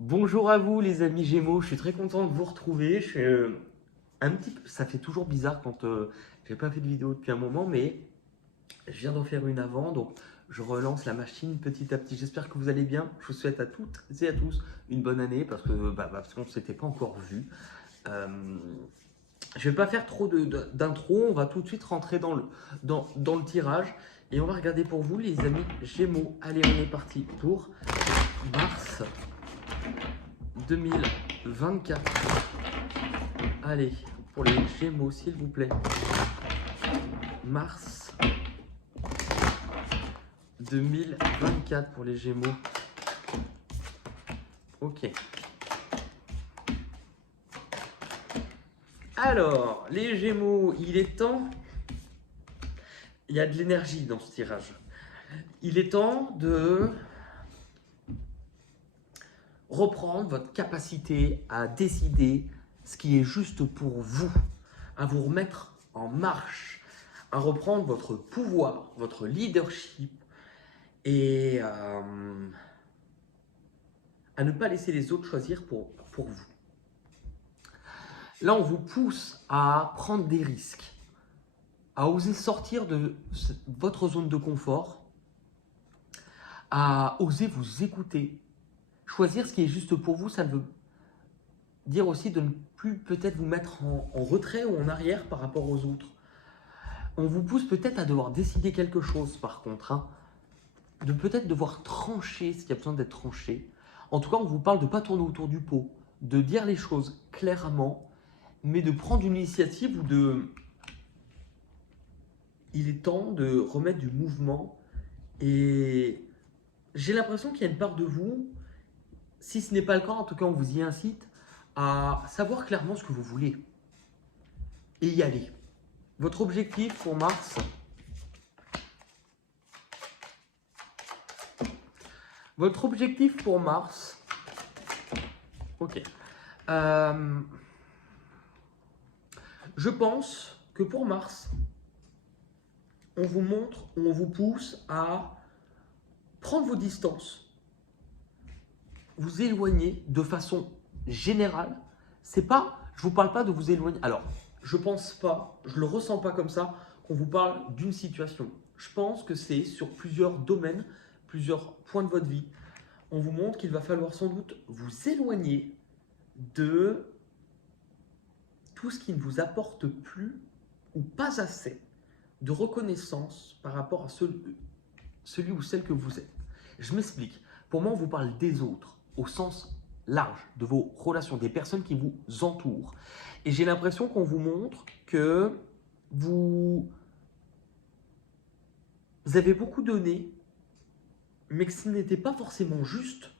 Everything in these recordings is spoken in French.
Bonjour à vous les amis Gémeaux, je suis très content de vous retrouver. Ça fait toujours bizarre quand j'ai pas fait de vidéo depuis un moment, mais je viens d'en faire une avant, donc je relance la machine petit à petit. J'espère que vous allez bien. Je vous souhaite à toutes et à tous une bonne année parce qu'on ne s'était pas encore vu. Euh, je vais pas faire trop d'intro, on va tout de suite rentrer dans le tirage et on va regarder pour vous les amis Gémeaux. Allez, on est parti pour mars 2024. Allez, pour les Gémeaux, s'il vous plaît. Mars 2024 pour les Gémeaux. Ok. Alors, les Gémeaux, il est temps. Il y a de l'énergie dans ce tirage. Il est temps de reprendre votre capacité à décider ce qui est juste pour vous, à vous remettre en marche, à reprendre votre pouvoir, votre leadership et à ne pas laisser les autres choisir pour vous. Là, on vous pousse à prendre des risques, à oser sortir de votre zone de confort, à oser vous écouter. Choisir ce qui est juste pour vous, ça veut dire aussi de ne plus peut-être vous mettre en retrait ou en arrière par rapport aux autres. On vous pousse peut-être à devoir décider quelque chose par contre, hein, de peut-être devoir trancher ce qui a besoin d'être tranché. En tout cas, on vous parle de ne pas tourner autour du pot, de dire les choses clairement, mais de prendre une initiative ou de... Il est temps de remettre du mouvement et j'ai l'impression qu'il y a une part de vous, si ce n'est pas le cas, en tout cas on vous y incite, à savoir clairement ce que vous voulez et y aller. Votre objectif pour mars, ok. Je pense que pour mars, on vous montre, on vous pousse à prendre vos distances, vous éloigner de façon générale. C'est pas, je vous parle pas de vous éloigner. Alors, je pense pas, je le ressens pas comme ça qu'on vous parle d'une situation. Je pense que c'est sur plusieurs domaines, plusieurs points de votre vie. On vous montre qu'il va falloir sans doute vous éloigner de tout ce qui ne vous apporte plus ou pas assez de reconnaissance par rapport à celui ou celle que vous êtes. Je m'explique. Pour moi, on vous parle des autres au sens large de vos relations, des personnes qui vous entourent. Et j'ai l'impression qu'on vous montre que vous avez beaucoup donné, mais que ce n'était pas forcément juste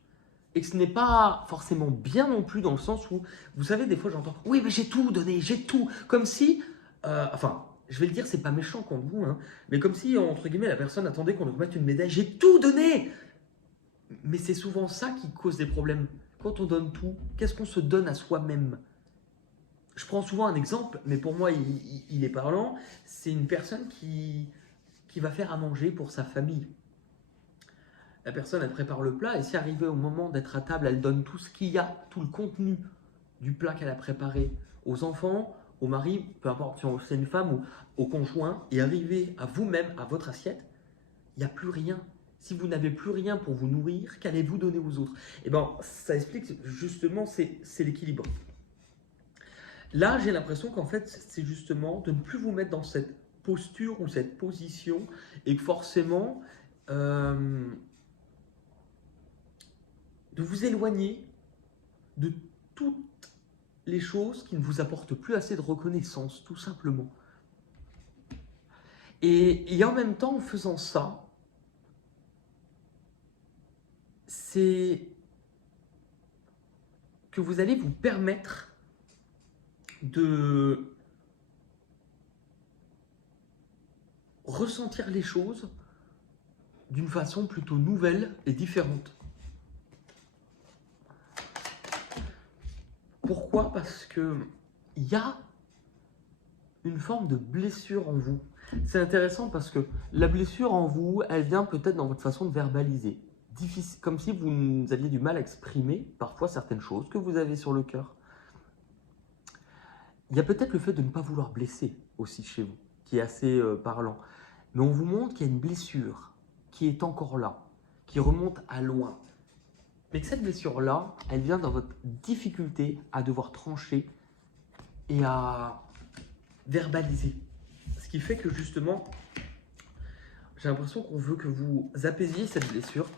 et que ce n'est pas forcément bien non plus dans le sens où, vous savez, des fois j'entends « Oui, mais j'ai tout donné, j'ai tout !» Comme si, enfin, je vais le dire, c'est pas méchant contre vous, hein, mais comme si, entre guillemets, la personne attendait qu'on lui remette une médaille « J'ai tout donné !» Mais c'est souvent ça qui cause des problèmes. Quand on donne tout, qu'est-ce qu'on se donne à soi-même? Je prends souvent un exemple, mais pour moi, il est parlant. C'est une personne qui va faire à manger pour sa famille. La personne, elle prépare le plat et si arrivé au moment d'être à table, elle donne tout ce qu'il y a, tout le contenu du plat qu'elle a préparé aux enfants, au mari, peu importe si c'est une femme ou au conjoint, et arrivé à vous-même, à votre assiette, il n'y a plus rien. Si vous n'avez plus rien pour vous nourrir, qu'allez-vous donner aux autres? Eh bien, ça explique justement, c'est l'équilibre. Là, j'ai l'impression qu'en fait, c'est justement de ne plus vous mettre dans cette posture ou cette position et que forcément, de vous éloigner de toutes les choses qui ne vous apportent plus assez de reconnaissance, tout simplement. Et en même temps, en faisant ça, c'est que vous allez vous permettre de ressentir les choses d'une façon plutôt nouvelle et différente. Pourquoi? Parce qu'il y a une forme de blessure en vous. C'est intéressant parce que la blessure en vous, elle vient peut-être dans votre façon de verbaliser. difficile, comme si vous aviez du mal à exprimer parfois certaines choses que vous avez sur le cœur. Il y a peut-être le fait de ne pas vouloir blesser aussi chez vous, qui est assez parlant. Mais on vous montre qu'il y a une blessure qui est encore là, qui remonte à loin. Mais que cette blessure-là, elle vient dans votre difficulté à devoir trancher et à verbaliser. Ce qui fait que justement, j'ai l'impression qu'on veut que vous apaisiez cette blessure.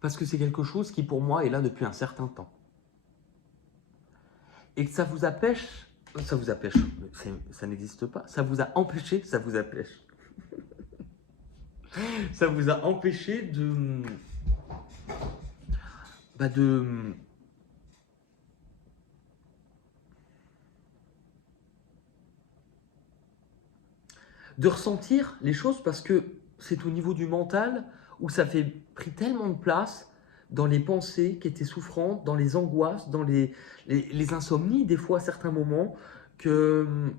Parce que c'est quelque chose qui pour moi est là depuis un certain temps. Et que ça vous empêche, ça n'existe pas, ça vous a empêché, ça vous empêche. Ça vous a empêché de ressentir les choses parce que c'est au niveau du mental où ça fait pris tellement de place dans les pensées qui étaient souffrantes, dans les angoisses, dans les insomnies des fois à certains moments que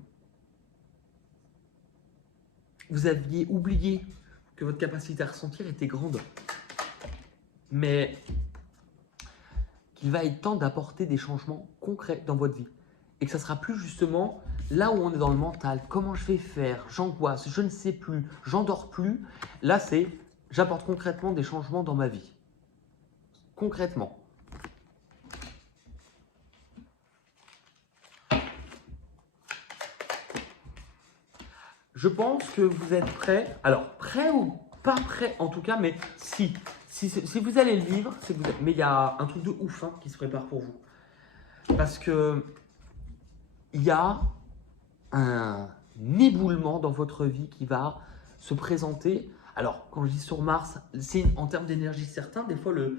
vous aviez oublié que votre capacité à ressentir était grande. Mais qu'il va être temps d'apporter des changements concrets dans votre vie. Et que ça sera plus justement là où on est dans le mental, comment je vais faire, j'angoisse, je ne sais plus, j'endors plus. Là, c'est j'apporte concrètement des changements dans ma vie. Concrètement. Je pense que vous êtes prêts. Alors, prêts ou pas prêts en tout cas, mais si vous allez le vivre, c'est que vous êtes. Mais il y a un truc de ouf qui se prépare pour vous. Parce que il y a un éboulement dans votre vie qui va se présenter. Alors, quand je dis sur Mars, c'est en termes d'énergie certain. Des fois, le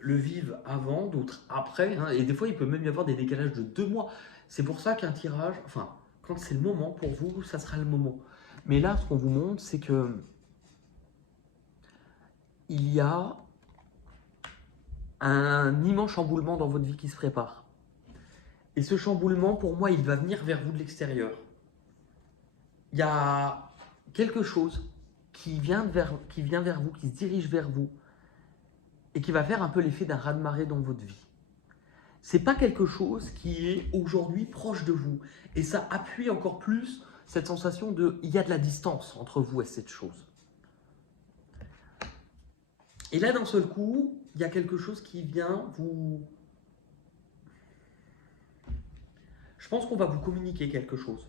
vivent avant, d'autres après. Et des fois, il peut même y avoir des décalages de 2 mois. C'est pour ça qu'un tirage, enfin, quand c'est le moment pour vous, ça sera le moment. Mais là, ce qu'on vous montre, c'est que il y a un immense chamboulement dans votre vie qui se prépare. Et ce chamboulement, pour moi, il va venir vers vous de l'extérieur. Il y a quelque chose qui vient vers vous, qui se dirige vers vous, et qui va faire un peu l'effet d'un raz-de-marée dans votre vie. C'est pas quelque chose qui est aujourd'hui proche de vous. Et ça appuie encore plus cette sensation de il y a de la distance entre vous et cette chose. Et là, d'un seul coup, il y a quelque chose qui vient vous... Je pense qu'on va vous communiquer quelque chose.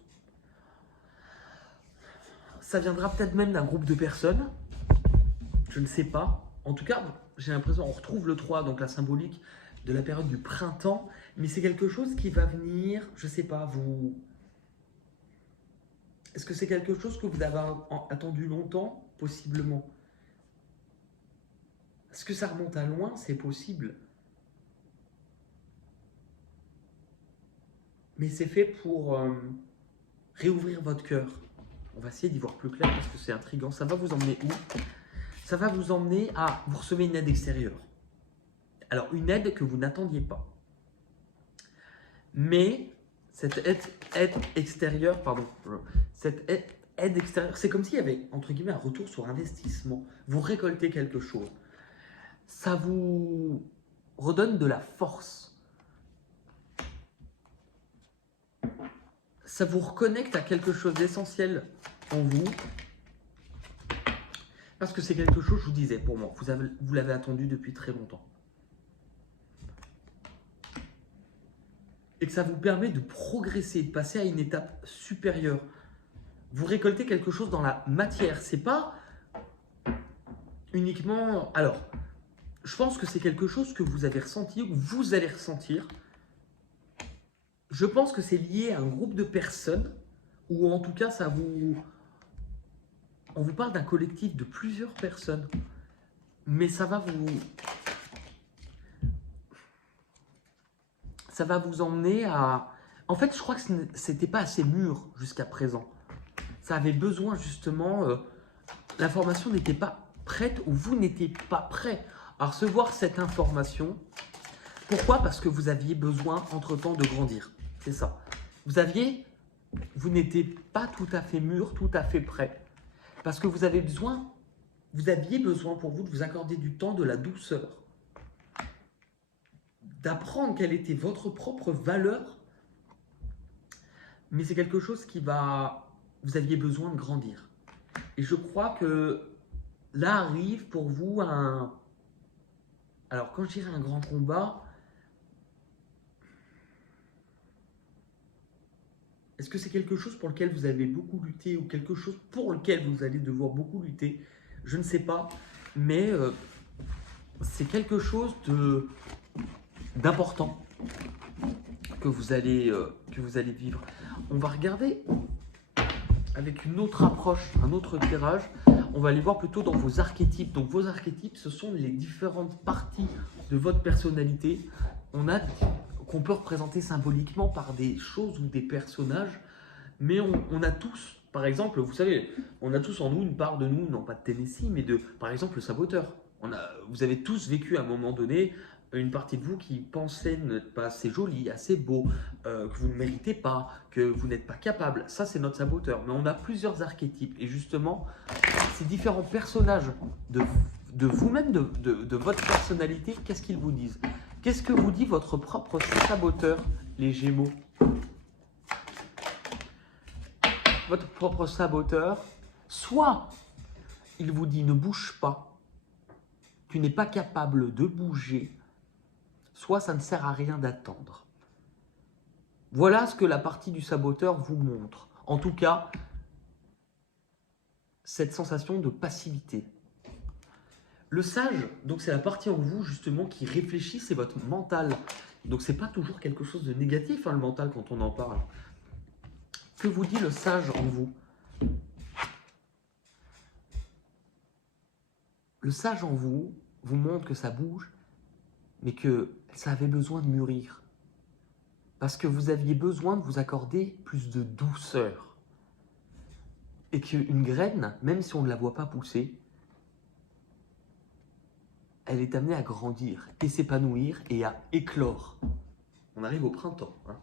Ça viendra peut-être même d'un groupe de personnes. Je ne sais pas. En tout cas, j'ai l'impression qu'on retrouve le 3, donc la symbolique de la période du printemps. Mais c'est quelque chose qui va venir, je ne sais pas, vous... Est-ce que c'est quelque chose que vous avez attendu longtemps? Possiblement. Est-ce que ça remonte à loin? C'est possible. Mais c'est fait pour réouvrir votre cœur. On va essayer d'y voir plus clair parce que c'est intriguant. Ça va vous emmener où? Ça va vous emmener à vous recevoir une aide extérieure. Alors, une aide que vous n'attendiez pas. Mais cette aide extérieure, c'est comme s'il y avait, entre guillemets, un retour sur investissement. Vous récoltez quelque chose. Ça vous redonne de la force. Ça vous reconnecte à quelque chose d'essentiel en vous. Parce que c'est quelque chose, je vous disais, pour moi, vous l'avez attendu depuis très longtemps. Et que ça vous permet de progresser, de passer à une étape supérieure. Vous récoltez quelque chose dans la matière. C'est pas uniquement... Alors, je pense que c'est quelque chose que vous avez ressenti ou vous allez ressentir. Je pense que c'est lié à un groupe de personnes ou en tout cas, on vous parle d'un collectif de plusieurs personnes. Mais ça va vous emmener à... En fait, je crois que c'était pas assez mûr jusqu'à présent. Ça avait besoin justement... l'information n'était pas prête ou vous n'étiez pas prêt à recevoir cette information. Pourquoi? Parce que vous aviez besoin entre-temps de grandir. C'est ça. Vous aviez vous n'étiez pas tout à fait mûr, tout à fait prêt. Parce que vous aviez besoin pour vous de vous accorder du temps, de la douceur, d'apprendre quelle était votre propre valeur. Mais c'est quelque chose vous aviez besoin de grandir. Et je crois que là arrive pour vous alors quand je dirais un grand combat, est-ce que c'est quelque chose pour lequel vous avez beaucoup lutté ou quelque chose pour lequel vous allez devoir beaucoup lutter? Je ne sais pas, mais c'est quelque chose d'important que vous allez vivre. On va regarder avec une autre approche, un autre tirage. On va aller voir plutôt dans vos archétypes. Donc vos archétypes, ce sont les différentes parties de votre personnalité. Qu'on peut représenter symboliquement par des choses ou des personnages, mais on a tous, par exemple, vous savez, on a tous en nous une part de nous, non pas de Tennessee, mais par exemple, le saboteur. Vous avez tous vécu à un moment donné une partie de vous qui pensait n'être pas assez joli, assez beau, que vous ne méritez pas, que vous n'êtes pas capable. Ça, c'est notre saboteur. Mais on a plusieurs archétypes. Et justement, ces différents personnages de vous-même, de votre personnalité, qu'est-ce qu'ils vous disent? Qu'est-ce que vous dit votre propre saboteur, les Gémeaux? Votre propre saboteur, soit il vous dit ne bouge pas, tu n'es pas capable de bouger, soit ça ne sert à rien d'attendre. Voilà ce que la partie du saboteur vous montre. En tout cas, cette sensation de passivité. Le sage, donc c'est la partie en vous justement qui réfléchit, c'est votre mental. Donc c'est pas toujours quelque chose de négatif, hein, le mental, quand on en parle. Que vous dit le sage en vous? Le sage en vous montre que ça bouge, mais que ça avait besoin de mûrir. Parce que vous aviez besoin de vous accorder plus de douceur. Et qu'une graine, même si on ne la voit pas pousser, elle est amenée à grandir et s'épanouir et à éclore. On arrive au printemps. Hein.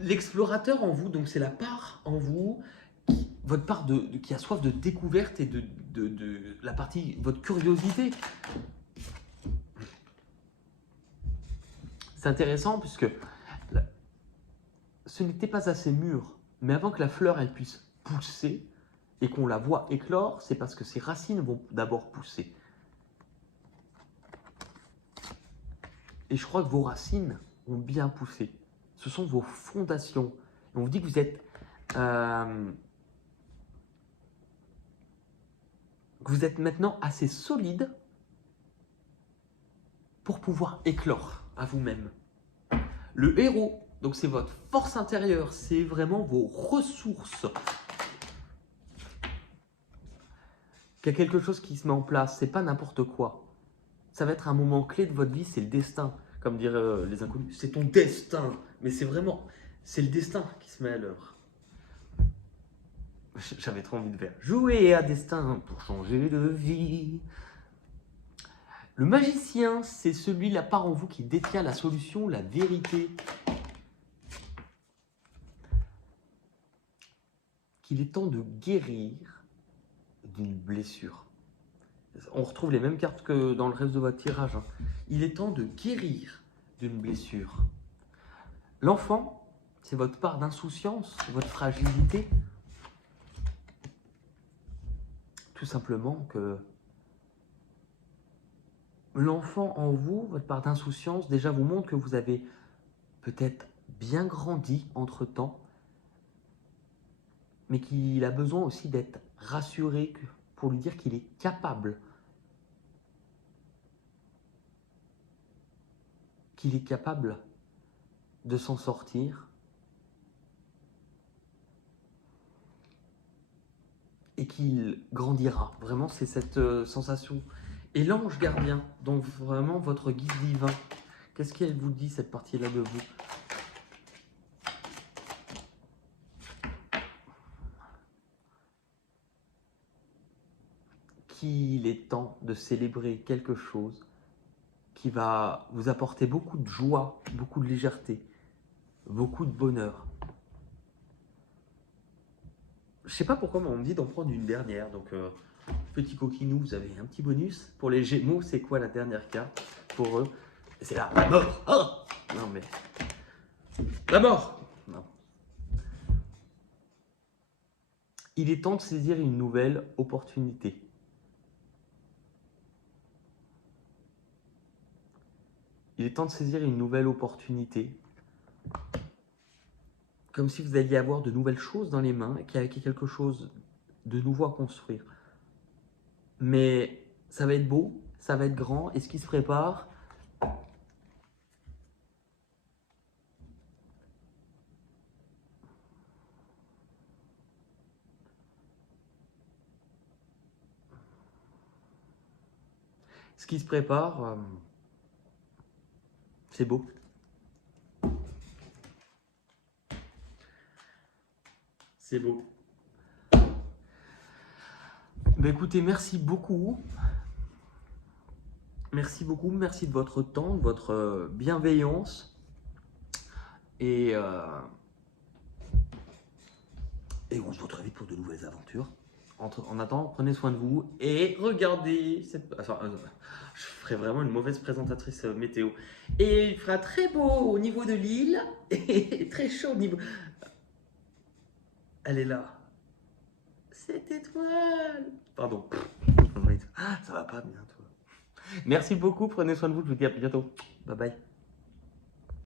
L'explorateur en vous, donc c'est la part en vous, votre part qui a soif de découverte et de la partie, votre curiosité. C'est intéressant puisque ce n'était pas assez mûr, mais avant que la fleur elle puisse pousser et qu'on la voit éclore, c'est parce que ses racines vont d'abord pousser. Et je crois que vos racines ont bien poussé. Ce sont vos fondations. Et on vous dit que vous êtes maintenant assez solide pour pouvoir éclore à vous-même. Le héros, donc c'est votre force intérieure, c'est vraiment vos ressources. Il y a quelque chose qui se met en place, c'est pas n'importe quoi. Ça va être un moment clé de votre vie, c'est le destin, comme diraient les inconnus. C'est ton destin, mais c'est le destin qui se met à l'œuvre. J'avais trop envie de faire jouer à destin pour changer de vie. Le magicien, c'est celui, la part en vous qui détient la solution, la vérité. Qu'il est temps de guérir d'une blessure. On retrouve les mêmes cartes que dans le reste de votre tirage. Hein. Il est temps de guérir d'une blessure. L'enfant, c'est votre part d'insouciance, votre fragilité. Tout simplement que l'enfant en vous, votre part d'insouciance, déjà vous montre que vous avez peut-être bien grandi entre-temps, mais qu'il a besoin aussi d'être rassuré pour lui dire qu'il est capable. Qu'il est capable de s'en sortir et qu'il grandira. Vraiment, c'est cette sensation. Et l'ange gardien, donc vraiment votre guide divin, qu'est-ce qu'elle vous dit, cette partie-là de vous? Qu'il est temps de célébrer quelque chose qui va vous apporter beaucoup de joie, beaucoup de légèreté, beaucoup de bonheur. Je sais pas pourquoi, mais on me dit d'en prendre une dernière. Donc, petit coquinou, vous avez un petit bonus. Pour les Gémeaux, c'est quoi la dernière carte pour eux? C'est la mort. Oh non, mais. La mort. Non. Il est temps de saisir une nouvelle opportunité. Il est temps de saisir une nouvelle opportunité. Comme si vous alliez avoir de nouvelles choses dans les mains et qu'il y avait quelque chose de nouveau à construire. Mais ça va être beau, ça va être grand. Et ce qui se prépare, c'est beau. C'est beau. Ben écoutez, merci beaucoup. Merci beaucoup, merci de votre temps, de votre bienveillance. Et, et on se retrouve très vite pour de nouvelles aventures. En attendant, prenez soin de vous et regardez cette. Enfin, je ferai vraiment une mauvaise présentatrice météo. Et il fera très beau au niveau de l'île et très chaud au niveau. Elle est là. Cette étoile. Pardon. Ça va pas bien, toi. Merci beaucoup, prenez soin de vous, je vous dis à bientôt. Bye bye.